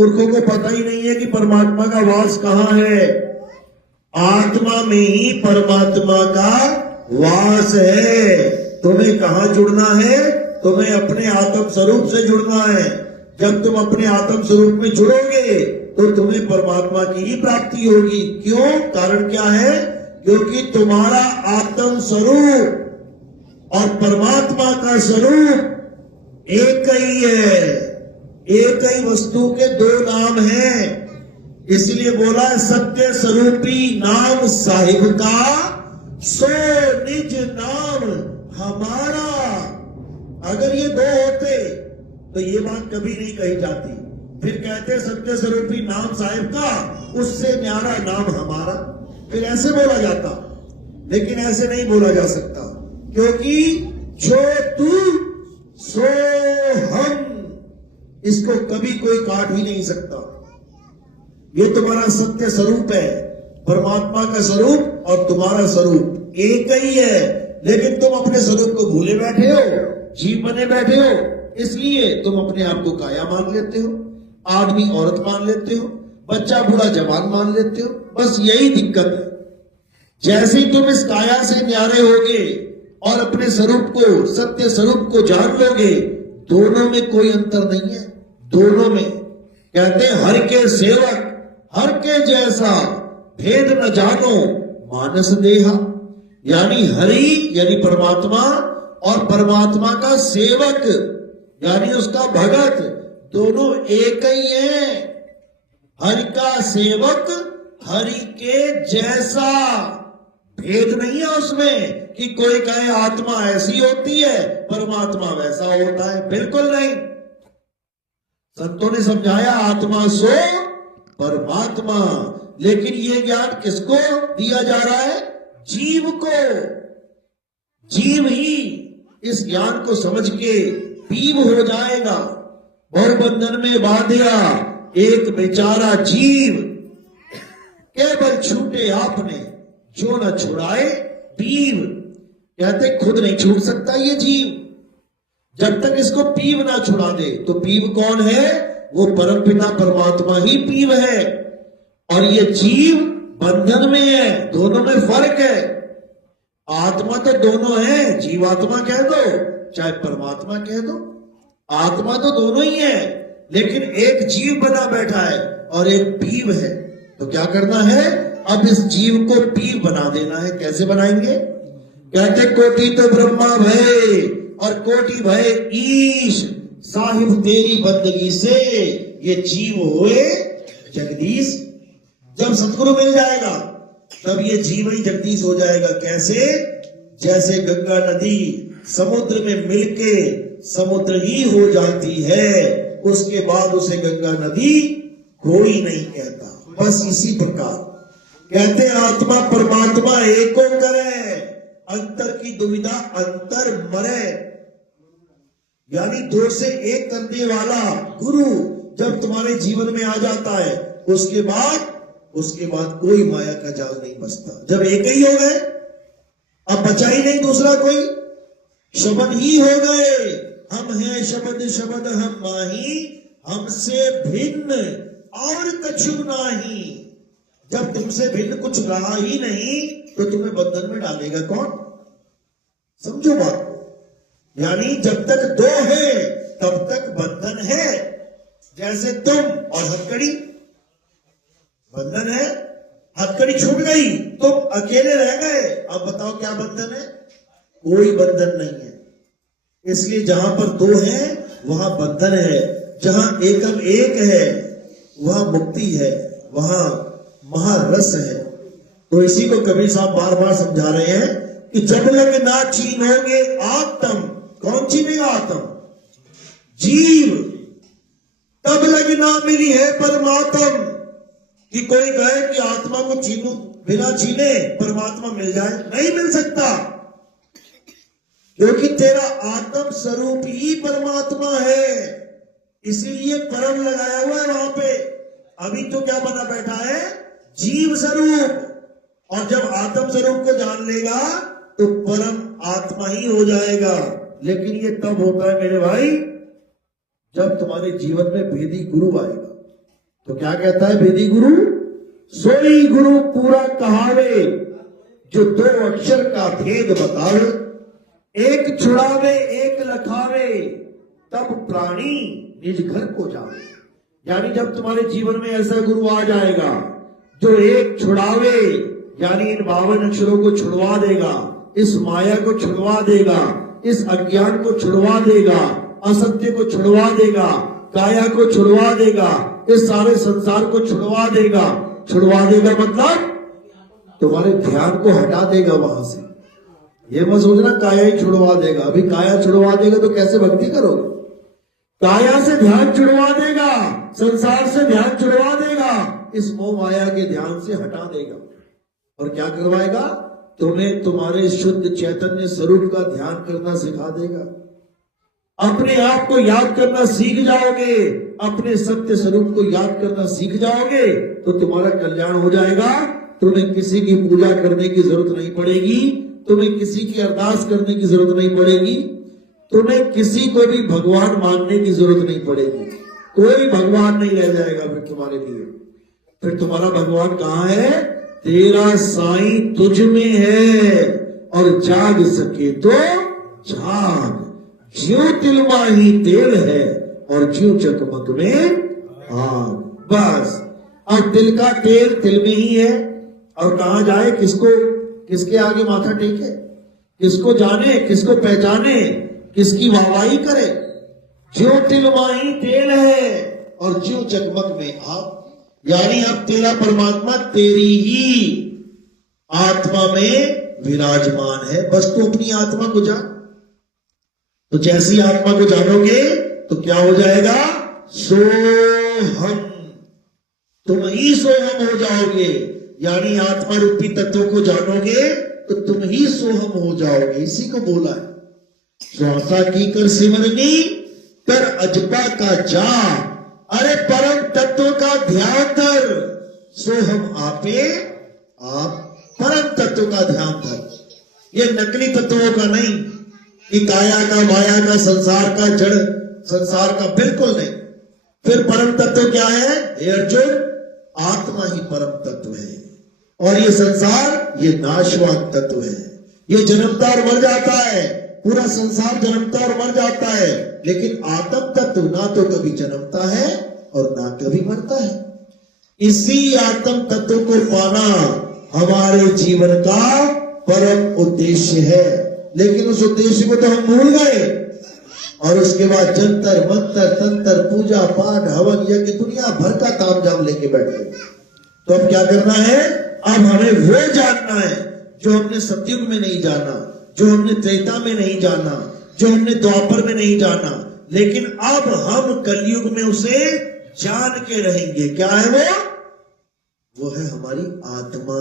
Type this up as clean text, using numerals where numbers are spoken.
मूर्खों को पता ही नहीं है कि परमात्मा का वास कहाँ है। आत्मा में ही परमात्मा का वास है। तुम्हें कहाँ जुड़ना है? तुम्हें अपने आत्म स्वरूप से जुड़ना है। जब तुम अपने आत्म स्वरूप में जुड़ोगे तो तुम्हें परमात्मा की ही प्राप्ति होगी। क्यों? कारण क्या है? क्योंकि तुम्हारा आत्म स्वरूप और परमात्मा का स्वरूप एक ही है। एक ही वस्तु के दो नाम हैं। इसलिए बोला सत्य स्वरूपी नाम साहिब का, सो निज नाम हमारा। अगर ये दो होते तो ये बात कभी नहीं कही जाती। फिर कहते सत्य स्वरूपी नाम साहिब का, उससे न्यारा नाम हमारा। फिर ऐसे बोला जाता, लेकिन ऐसे नहीं बोला जा सकता, क्योंकि जो तू सो हम, इसको कभी कोई काट ही नहीं सकता। ये तुम्हारा सत्य स्वरूप है। परमात्मा का स्वरूप और तुम्हारा स्वरूप एक ही है, लेकिन तुम अपने स्वरूप को भूले बैठे हो, जीव बने बैठे हो। इसलिए तुम अपने आप को काया मान लेते हो, आदमी औरत मान लेते हो, बच्चा बूढ़ा जवान मान लेते हो। बस यही दिक्कत है। जैसे ही तुम इस काया से न्यारे होगे और अपने स्वरूप को, सत्य स्वरूप को जान लोगे, दोनों में कोई अंतर नहीं है। दोनों में कहते हर के सेवक हर के जैसा, भेद न जानो मानस देहा। यानी हरि यानी परमात्मा और परमात्मा का सेवक यानी उसका भगत, दोनों एक ही है। हरि का सेवक हरि के जैसा, भेद नहीं है उसमें कि कोई कहे आत्मा ऐसी होती है परमात्मा वैसा होता है। बिल्कुल नहीं। संतों ने समझाया आत्मा सो परमात्मा, लेकिन ये ज्ञान किसको दिया जा रहा है? जीव को। जीव ही इस ज्ञान को समझ के पीव हो जाएगा। और बंधन में बांधिया एक बेचारा जीव, केवल छूटे आपने जो न छुड़ाए पीव। कहते खुद नहीं छूट सकता ये जीव, जब तक इसको पीव ना छुड़ा दे। तो पीव कौन है? वो परमपिता परमात्मा ही पीव है। और ये जीव बंधन में है। दोनों में फर्क है। आत्मा तो दोनों है, जीवात्मा कह दो चाहे परमात्मा कह दो, आत्मा तो दोनों ही है। लेकिन एक जीव बना बैठा है और एक पीव है। तो क्या करना है? अब इस जीव को पीव बना देना है। कैसे बनाएंगे? कहते कोटि तो ब्रह्मा भय और कोटि भय ईश, साहिब तेरी बंदगी से ये जीव होए जगदीश। जब सतगुरु मिल जाएगा तब ये जीव ही जगदीश हो जाएगा। कैसे? जैसे गंगा नदी समुद्र में मिलके समुद्र ही हो जाती है, उसके बाद उसे गंगा नदी कोई नहीं कहता। बस इसी प्रकार कहते आत्मा परमात्मा एको करे, अंतर की दुविधा अंतर मरे। यानी दो से एक करने वाला गुरु जब तुम्हारे जीवन में आ जाता है, उसके बाद कोई माया का जाल नहीं बचता। जब एक ही हो गए, अब बचा ही नहीं दूसरा कोई। शब्द ही हो गए, हम हैं शब्द शब्द हम माही, हमसे भिन्न और कछु नाही। जब तुमसे भिन्न कुछ रहा ही नहीं तो तुम्हें बंधन में डालेगा कौन? समझो बात। यानी जब तक दो है तब तक बंधन है। जैसे तुम और हथकड़ी, बंधन है। हथकड़ी छूट गई, तुम अकेले रह गए, अब बताओ क्या बंधन है? कोई बंधन नहीं है। इसलिए जहां पर दो है वहां बंधन है, जहां एकम एक है वहां मुक्ति है, वहां महारस है। तो इसी को कबीर साहब बार बार समझा रहे हैं कि जब लग ना छीनोगे आत्म, कौन छीनेगा आत्म? जीव। तब लग ना मिली है परमात्म। कि कोई कहे कि आत्मा को छीनू, बिना छीने परमात्मा मिल जाए, नहीं मिल सकता। क्योंकि तेरा आत्म स्वरूप ही परमात्मा है। इसीलिए परम लगाया हुआ है वहां पे। अभी तो क्या बना बैठा है? जीव स्वरूप। और जब आत्म स्वरूप को जान लेगा तो परम आत्मा ही हो जाएगा। लेकिन ये तब होता है मेरे भाई जब तुम्हारे जीवन में भेदी गुरु आएगा। तो क्या कहता है वेदी गुरु, सोई गुरु पूरा कहावे, जो दो अक्षर का भेद बतावे, एक छुड़ावे एक लखावे, तब प्राणी निज घर को जावे। यानी जब तुम्हारे जीवन में ऐसा गुरु आ जाएगा जो एक छुड़ावे, यानी इन 52 अक्षरों को छुड़वा देगा, इस माया को छुड़वा देगा, इस अज्ञान को छुड़वा देगा, असत्य को छुड़वा देगा, काया को छुड़वा देगा, इस सारे संसार को छुड़वा देगा। छुड़वा देगा मतलब तुम्हारे ध्यान को हटा देगा वहां से। ये मत सोचना काया ही छुड़वा देगा, अभी काया छुड़वा देगा तो कैसे भक्ति करोगे। काया से ध्यान छुड़वा देगा, संसार से ध्यान छुड़वा देगा, इस मोह माया के ध्यान से हटा देगा। और क्या करवाएगा, तुम्हें तुम्हारे शुद्ध चैतन्य स्वरूप का ध्यान करना सिखा देगा। अपने आप को याद करना सीख जाओगे, अपने सत्य स्वरूप को याद करना सीख जाओगे तो तुम्हारा कल्याण हो जाएगा। तुम्हें किसी की पूजा करने की जरूरत नहीं पड़ेगी, तुम्हें किसी की अरदास करने की जरूरत नहीं पड़ेगी, तुम्हें किसी को भी भगवान मानने की जरूरत नहीं पड़ेगी। कोई भगवान नहीं रह जाएगा फिर तुम्हारे लिए। फिर तुम्हारा भगवान कहाँ है, तेरा साईं तुझ में है, और जाग सके तो जाग, ज्यों तिल माही तेल है और ज्यों चकमक में आग। बस अब तिल का तेल तिल में ही है, और कहां जाए, किसके आगे माथा टेके, किसको जाने, किसको पहचाने, किसकी वाहवाही करे। ज्यों तिल माही तेल है और ज्यों चकमक में आग। यानी अब तेरा परमात्मा तेरी ही आत्मा में विराजमान है, बस तू अपनी आत्मा को जान। तो जैसी आत्मा को जानोगे तो क्या हो जाएगा, सोहम, तुम ही सोहम हो जाओगे। यानी आत्मा रूपी तत्व को जानोगे तो तुम ही सोहम हो जाओगे। इसी को बोला है, श्वासा की कर सिमरनी, कर अजपा का जा, अरे परम तत्व का ध्यान कर, सोहम आपे आप परम तत्व का ध्यान कर। ये नकली तत्वों का नहीं, कि काया का, माया का, संसार का, जड़ संसार का, बिल्कुल नहीं। फिर परम तत्व क्या है, हे अर्जुन, आत्मा ही परम तत्व है, और ये संसार ये नाशवान तत्व है। ये जन्मता और मर जाता है, पूरा संसार जन्मता और मर जाता है, लेकिन आत्म तत्व ना तो कभी जन्मता है और ना कभी मरता है। इसी आत्म तत्व को पाना हमारे जीवन का परम उद्देश्य है, लेकिन उस उद्देश्य को तो हम भूल गए, और उसके बाद जंतर मंतर तंत्र पूजा पाठ हवन यज्ञ दुनिया भर का तामझाम लेके बैठ गए। तो अब क्या करना है, अब हमें वो जानना है जो हमने सतयुग में नहीं जाना, जो हमने त्रेता में नहीं जाना, जो हमने द्वापर में नहीं जाना, लेकिन अब हम कलयुग में उसे जान के रहेंगे। क्या है वो है हमारी आत्मा।